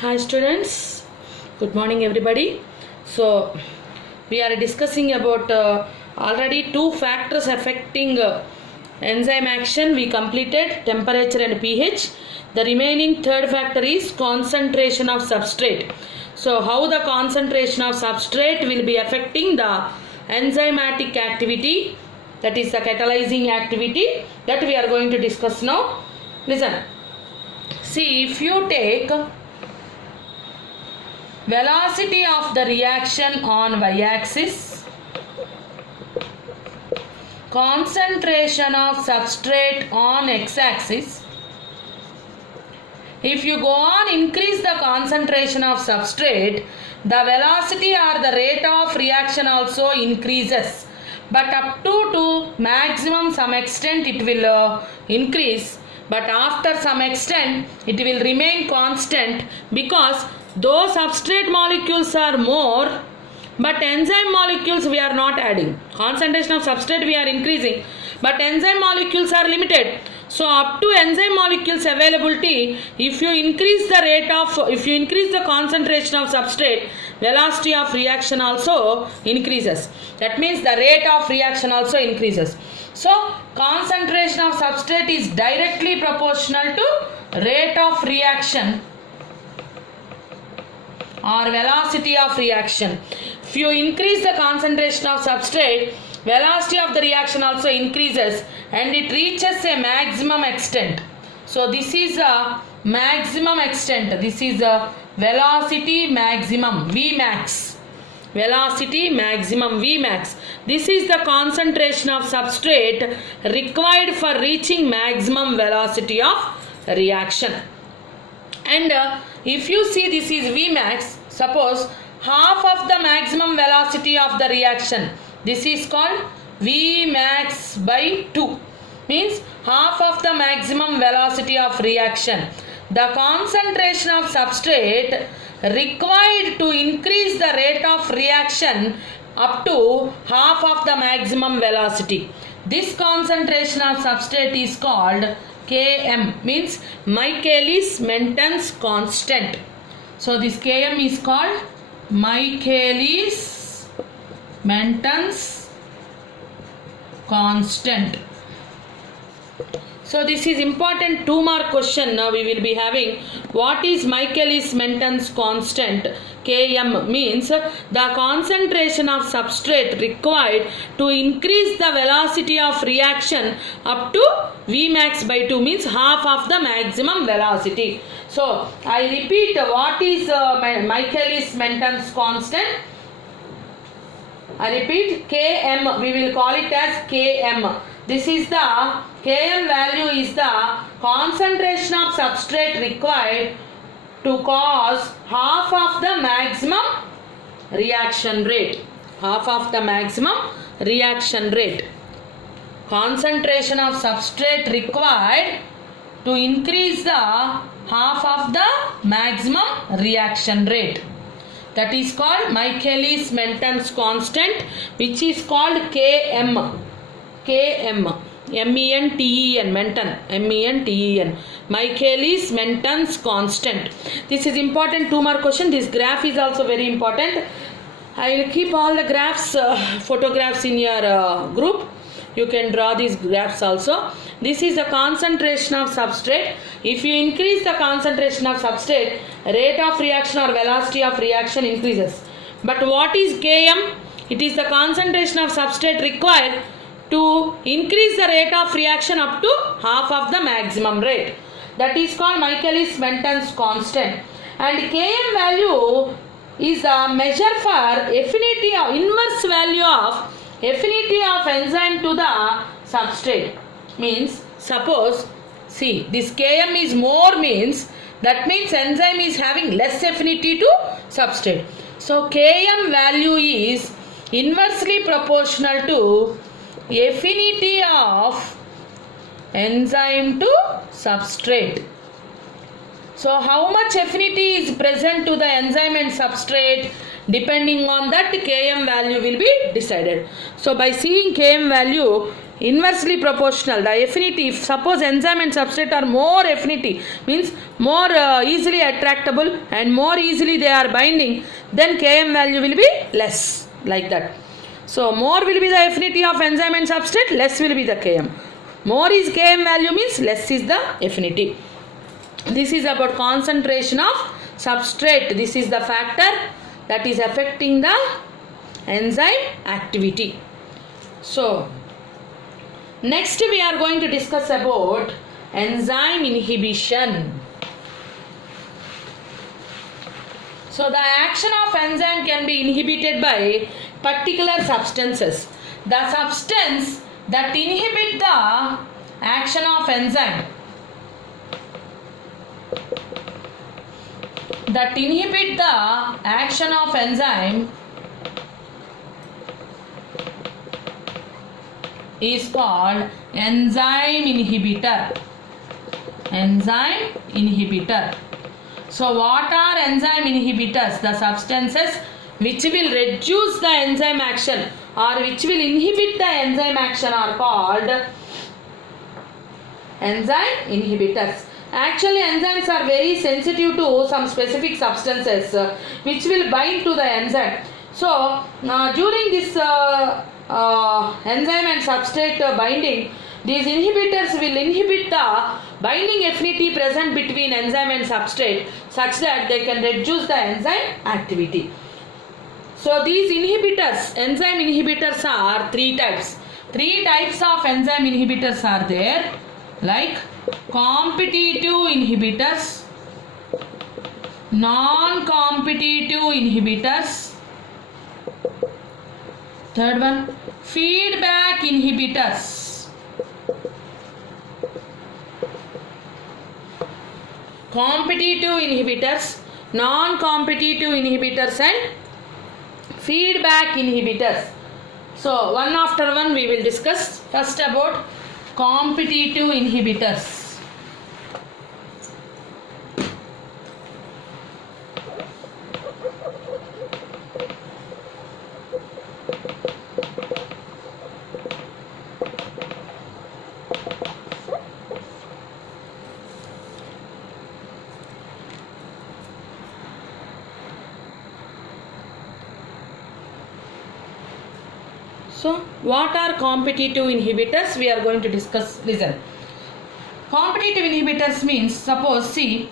Hi students, good morning everybody. So we are discussing about already two factors affecting enzyme action. We completed temperature and pH. The remaining third factor is concentration of substrate. So how the concentration of substrate will be affecting the enzymatic activity, that is the catalyzing activity, that we are going to discuss now. Listen, see, if you take velocity of the reaction on y-axis, concentration of substrate on x-axis. If you go on increase the concentration of substrate, the velocity or the rate of reaction also increases, but up to maximum some extent it will increase, but after some extent it will remain constant, because those substrate molecules are more, but enzyme molecules we are not adding. Concentration of substrate we are increasing, but enzyme molecules are limited. So up to enzyme molecules availability, if you increase the concentration of substrate, velocity of reaction also increases. That means the rate of reaction also increases. So concentration of substrate is directly proportional to rate of reaction or velocity of reaction. If you increase the concentration of substrate, velocity of the reaction also increases and it reaches a maximum extent. So this is a maximum extent. This is a velocity maximum Vmax. Velocity maximum Vmax. This is the concentration of substrate required for reaching maximum velocity of reaction. And if you see this is Vmax, suppose half of the maximum velocity of the reaction, this is called Vmax by 2, means half of the maximum velocity of reaction. The concentration of substrate required to increase the rate of reaction up to half of the maximum velocity. This concentration of substrate is called Km, means Michaelis-Menten's constant. So this Km is called Michaelis-Menten's constant. So this is important 2 mark question. Now we will be having what is Michaelis-Menten's constant. Km means the concentration of substrate required to increase the velocity of reaction up to Vmax by 2, means half of the maximum velocity. So I repeat, what is Michaelis-Menten's constant? I repeat, Km, we will call it as Km. This is the Km value is the concentration of substrate required to cause half of the maximum reaction rate. Half of the maximum reaction rate. Concentration of substrate required to increase the half of the maximum reaction rate. That is called Michaelis-Menten's constant, which is called Km. Km. M-E-N-T-E-N, Menten, M-E-N-T-E-N, Michaelis-Menten's constant. This is important 2 mark question. This graph is also very important. I will keep all the graphs, photographs in your group. You can draw these graphs also. This is the concentration of substrate. If you increase the concentration of substrate, rate of reaction or velocity of reaction increases. But what is Km? It is the concentration of substrate required to increase the rate of reaction up to half of the maximum rate. That is called Michaelis-Menten's constant. And Km value is the measure for affinity or inverse value of affinity of enzyme to the substrate. Means suppose, see, this Km is more, means that means enzyme is having less affinity to substrate. So Km value is inversely proportional to affinity of enzyme to substrate. So how much affinity is present to the enzyme and substrate, depending on that Km value will be decided. So by seeing Km value, inversely proportional. The affinity, if suppose enzyme and substrate are more affinity, means more easily attractable and more easily they are binding, then Km value will be less, like that. So more will be the affinity of enzyme and substrate, less will be the Km. More is Km value means less is the affinity. This is about concentration of substrate. This is the factor that is affecting the enzyme activity. So next we are going to discuss about enzyme inhibition. So the action of enzyme can be inhibited by particular substances. The substance that inhibit the action of enzyme, is called enzyme inhibitor. So what are enzyme inhibitors? The substances which will reduce the enzyme action or which will inhibit the enzyme action are called enzyme inhibitors. Actually, enzymes are very sensitive to some specific substances which will bind to the enzyme. So during this enzyme and substrate binding, these inhibitors will inhibit the binding affinity present between enzyme and substrate such that they can reduce the enzyme activity. So these inhibitors, enzyme inhibitors are three types. Three types of enzyme inhibitors are there, like competitive inhibitors, non-competitive inhibitors, third one feedback inhibitors. Competitive inhibitors, non-competitive inhibitors and feedback inhibitors. So one after one we will discuss. First about competitive inhibitors. So what are competitive inhibitors? We are going to discuss. Listen. Competitive inhibitors means, suppose, see,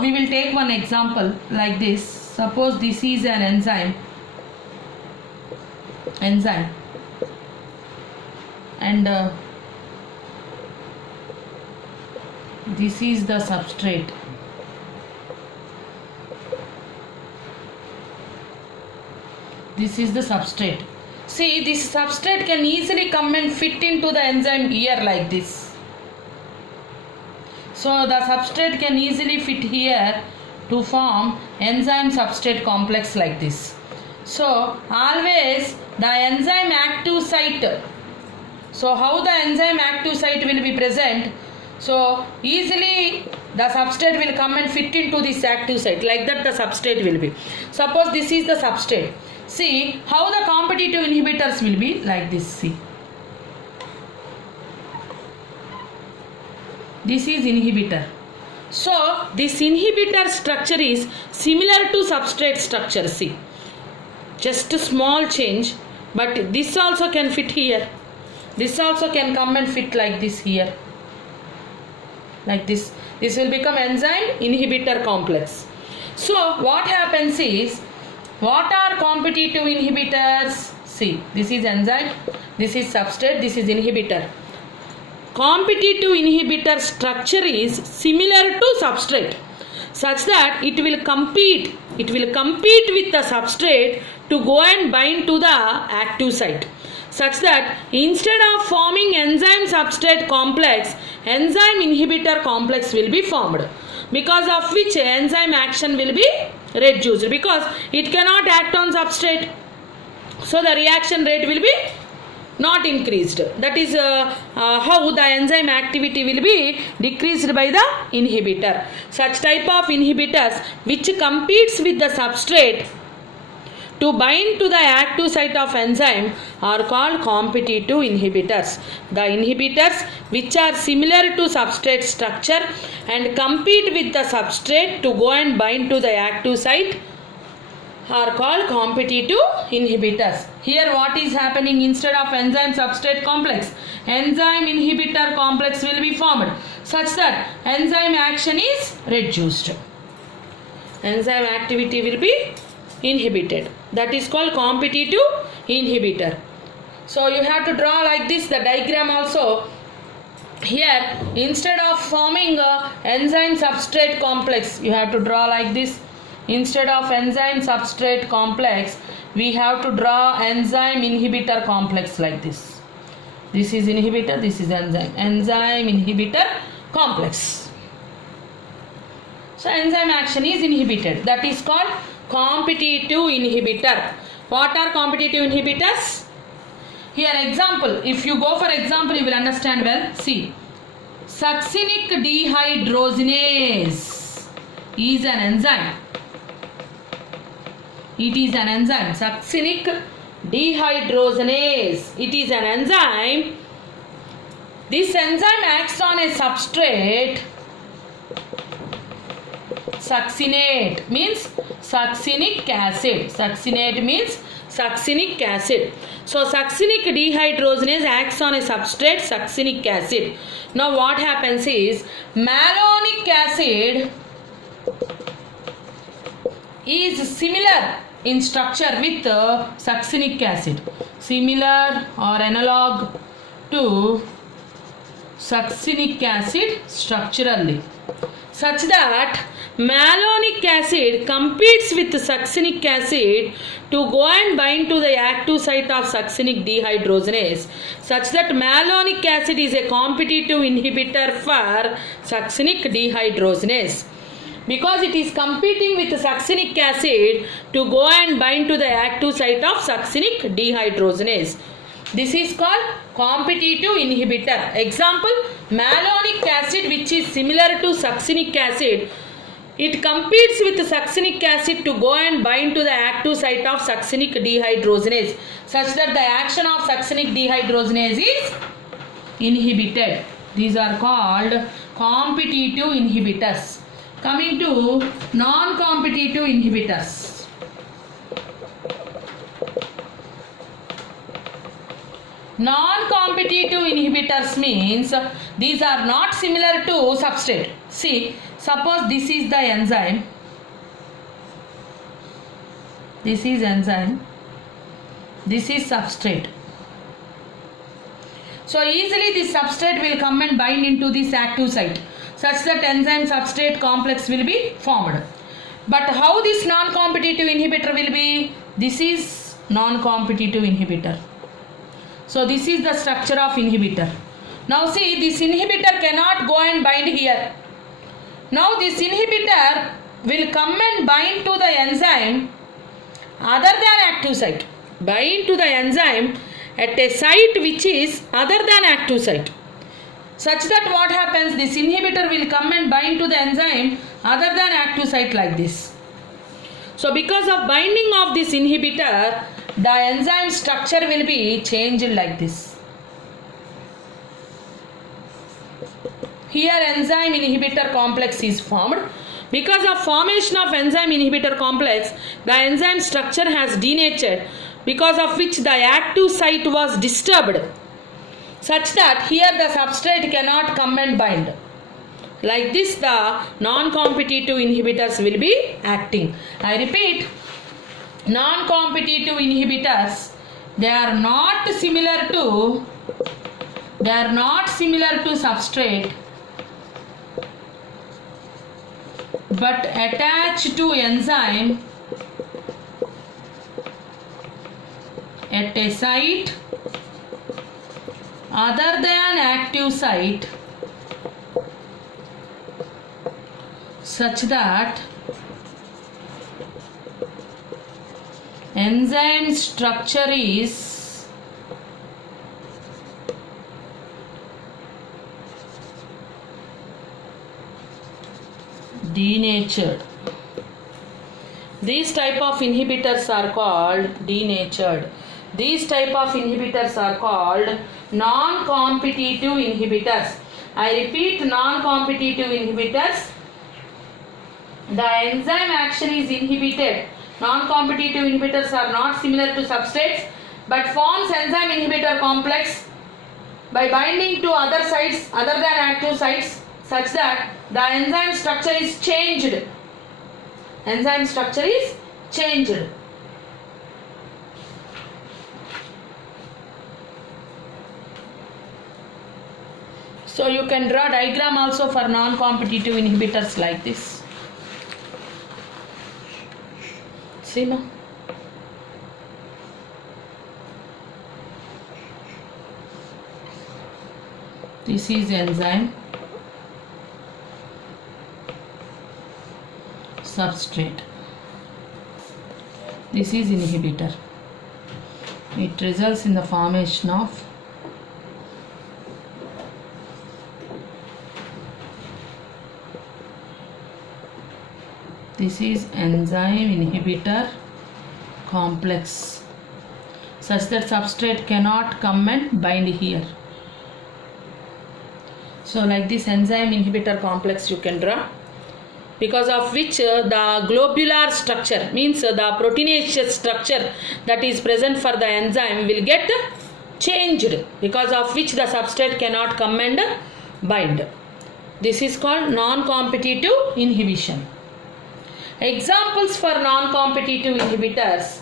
we will take one example like this. Suppose this is an enzyme and this is the substrate. This is the substrate. See, this substrate can easily come and fit into the enzyme here like this. So the substrate can easily fit here to form enzyme substrate complex like this. So always the enzyme active site. So how the enzyme active site will be present? So easily the substrate will come and fit into this active site, like that the substrate will be. Suppose this is the substrate. See how the competitive inhibitors will be like this. See, this is inhibitor. So this inhibitor structure is similar to substrate structure. See, just a small change, but this also can fit here. This also can come and fit like this here, like this. This will become enzyme inhibitor complex. So what happens is, what are competitive inhibitors? See, this is enzyme, this is substrate, this is inhibitor. Competitive inhibitor structure is similar to substrate such that it will compete with the substrate to go and bind to the active site, such that instead of forming enzyme substrate complex, enzyme inhibitor complex will be formed, because of which enzyme action will be reduced, because it cannot act on substrate. So the reaction rate will be not increased. That is how the enzyme activity will be decreased by the inhibitor. Such type of inhibitors which competes with the substrate to bind to the active site of enzyme are called competitive inhibitors. The inhibitors which are similar to substrate structure and compete with the substrate to go and bind to the active site are called competitive inhibitors. Here what is happening, instead of enzyme substrate complex, enzyme inhibitor complex will be formed such that enzyme action is reduced. Enzyme activity will be inhibited. That is called competitive inhibitor. So you have to draw like this the diagram also. Here instead of forming a enzyme substrate complex, you have to draw like this. Instead of enzyme substrate complex, we have to draw enzyme inhibitor complex like this. This is inhibitor, this is enzyme. Enzyme inhibitor complex. So enzyme action is inhibited. That is called competitive inhibitor. What are competitive inhibitors? Here example, if you go for example, you will understand well. See, succinic dehydrogenase is an enzyme. It is an enzyme. Succinic dehydrogenase. It is an enzyme. This enzyme acts on a substrate. Succinate means succinic acid. Succinate means succinic acid. So succinic dehydrogenase acts on a substrate, succinic acid. Now what happens is malonic acid is similar in structure with succinic acid, similar or analog to succinic acid structurally, such that malonic acid competes with succinic acid to go and bind to the active site of succinic dehydrogenase, such that malonic acid is a competitive inhibitor for succinic dehydrogenase, because it is competing with succinic acid to go and bind to the active site of succinic dehydrogenase. This is called competitive inhibitor. Example, malonic acid, which is similar to succinic acid, it competes with succinic acid to go and bind to the active site of succinic dehydrogenase, such that the action of succinic dehydrogenase is inhibited. These are called competitive inhibitors. Coming to non-competitive inhibitors. Non-competitive inhibitors means these are not similar to substrate. See, suppose this is the enzyme. This is enzyme. This is substrate. So easily this substrate will come and bind into this active site, such that enzyme substrate complex will be formed. But how this non-competitive inhibitor will be? This is non-competitive inhibitor. So this is the structure of inhibitor. Now see, this inhibitor cannot go and bind here. Now this inhibitor will come and bind to the enzyme other than active site. Bind to the enzyme at a site which is other than active site, such that what happens, this inhibitor will come and bind to the enzyme other than active site like this. So because of binding of this inhibitor, the enzyme structure will be changed like this. Here enzyme inhibitor complex is formed. Because of formation of enzyme inhibitor complex, the enzyme structure has denatured, because of which the active site was disturbed, such that here the substrate cannot come and bind. Like this the non-competitive inhibitors will be acting. I repeat, non-competitive inhibitors, they are not similar to substrate, but attached to enzyme at a site other than active site, such that enzyme structure is denatured. These type of inhibitors are called denatured. These type of inhibitors are called non-competitive inhibitors. I repeat, non-competitive inhibitors. The enzyme action is inhibited. Non-competitive inhibitors are not similar to substrates but forms enzyme inhibitor complex by binding to other sites other than active sites such that the enzyme structure is changed. Enzyme structure is changed. So you can draw diagram also for non-competitive inhibitors like this. See now. This is enzyme, substrate. This is inhibitor. It results in the formation of this is enzyme inhibitor complex such that substrate cannot come and bind here. So like this enzyme inhibitor complex you can draw, because of which the globular structure means the proteinaceous structure that is present for the enzyme will get changed, because of which the substrate cannot come and bind. This is called non-competitive inhibition. Examples for non-competitive inhibitors: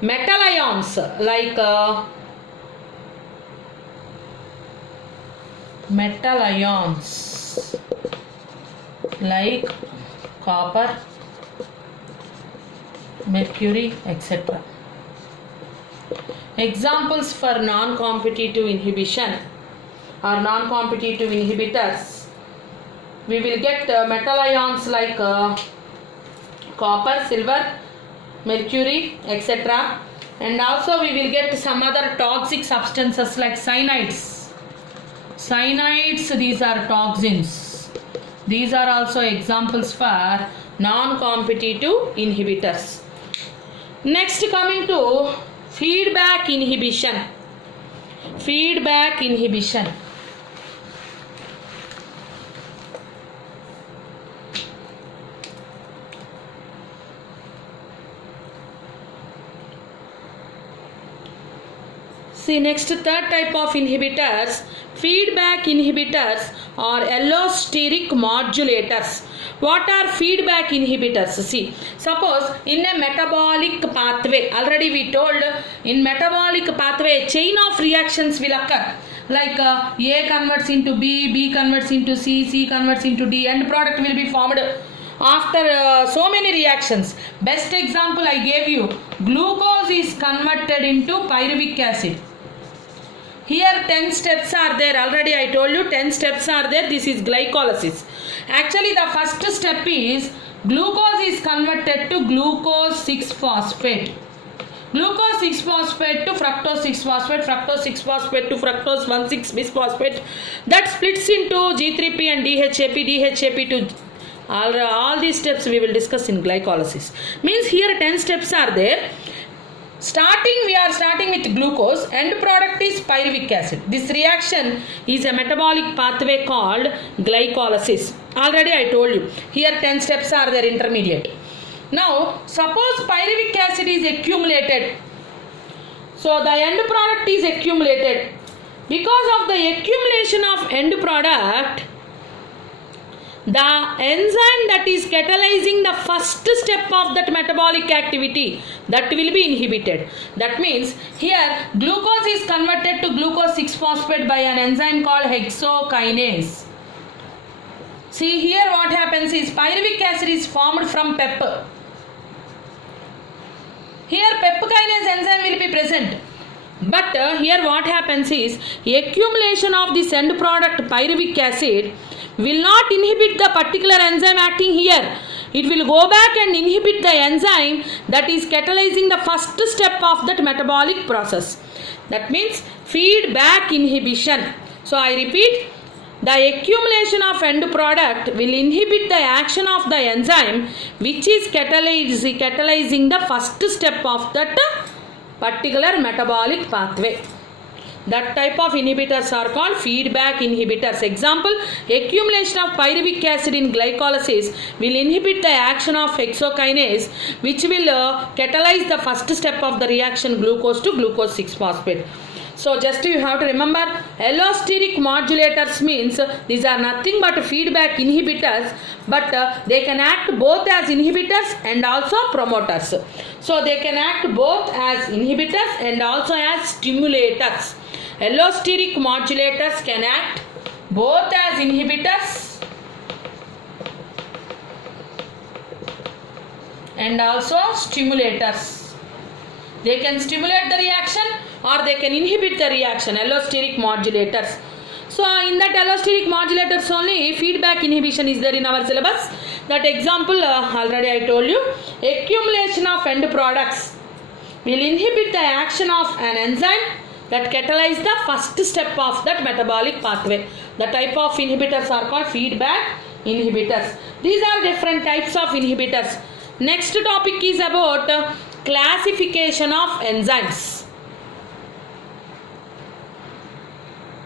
metal ions like copper, mercury, etc. Examples for non-competitive inhibition or non-competitive inhibitors: we will get metal ions like copper, silver, mercury, etc. And also we will get some other toxic substances like cyanides. Cyanides, these are toxins. These are also examples for non-competitive inhibitors. Next, coming to feedback inhibition. Feedback inhibition. See, next third type of inhibitors, feedback inhibitors or allosteric modulators. What are feedback inhibitors? See, suppose in a metabolic pathway, already we told in metabolic pathway chain of reactions will occur. Like A converts into B, B converts into C, C converts into D, end product will be formed after so many reactions. Best example I gave you, glucose is converted into pyruvic acid. Here 10 steps are there, already I told you 10 steps are there. This is glycolysis. Actually the first step is glucose is converted to glucose 6-phosphate. Glucose 6-phosphate to fructose 6-phosphate, fructose 6-phosphate to fructose 1,6-bisphosphate. That splits into G3P and DHAP, DHAP to all these steps we will discuss in glycolysis. Means here 10 steps are there. We are starting with glucose, end product is pyruvic acid. This reaction is a metabolic pathway called glycolysis. Already I told you, here 10 steps are there, intermediate. Now, suppose pyruvic acid is accumulated. So, the end product is accumulated. Because of the accumulation of end product, the enzyme that is catalyzing the first step of that metabolic activity, that will be inhibited. That means here glucose is converted to glucose 6-phosphate by an enzyme called hexokinase. See here what happens is pyruvic acid is formed from PEP. Here PEP kinase enzyme will be present. But here what happens is accumulation of this end product pyruvic acid will not inhibit the particular enzyme acting here. It will go back and inhibit the enzyme that is catalyzing the first step of that metabolic process. That means feedback inhibition. So I repeat, The accumulation of end product will inhibit the action of the enzyme which is catalyzing the first step of that particular metabolic pathway. That type of inhibitors are called feedback inhibitors. Example, accumulation of pyruvic acid in glycolysis will inhibit the action of hexokinase which will catalyze the first step of the reaction glucose to glucose 6-phosphate. So just you have to remember, allosteric modulators means these are nothing but feedback inhibitors, but they can act both as inhibitors and also promoters. So they can act both as inhibitors and also as stimulators. Allosteric modulators can act both as inhibitors and also stimulators. They can stimulate the reaction or they can inhibit the reaction, allosteric modulators. So in that allosteric modulators only feedback inhibition is there in our syllabus. That example already I told you. Accumulation of end products will inhibit the action of an enzyme that catalyze the first step of that metabolic pathway. The type of inhibitors are called feedback inhibitors. These are different types of inhibitors. Next topic is about classification of enzymes.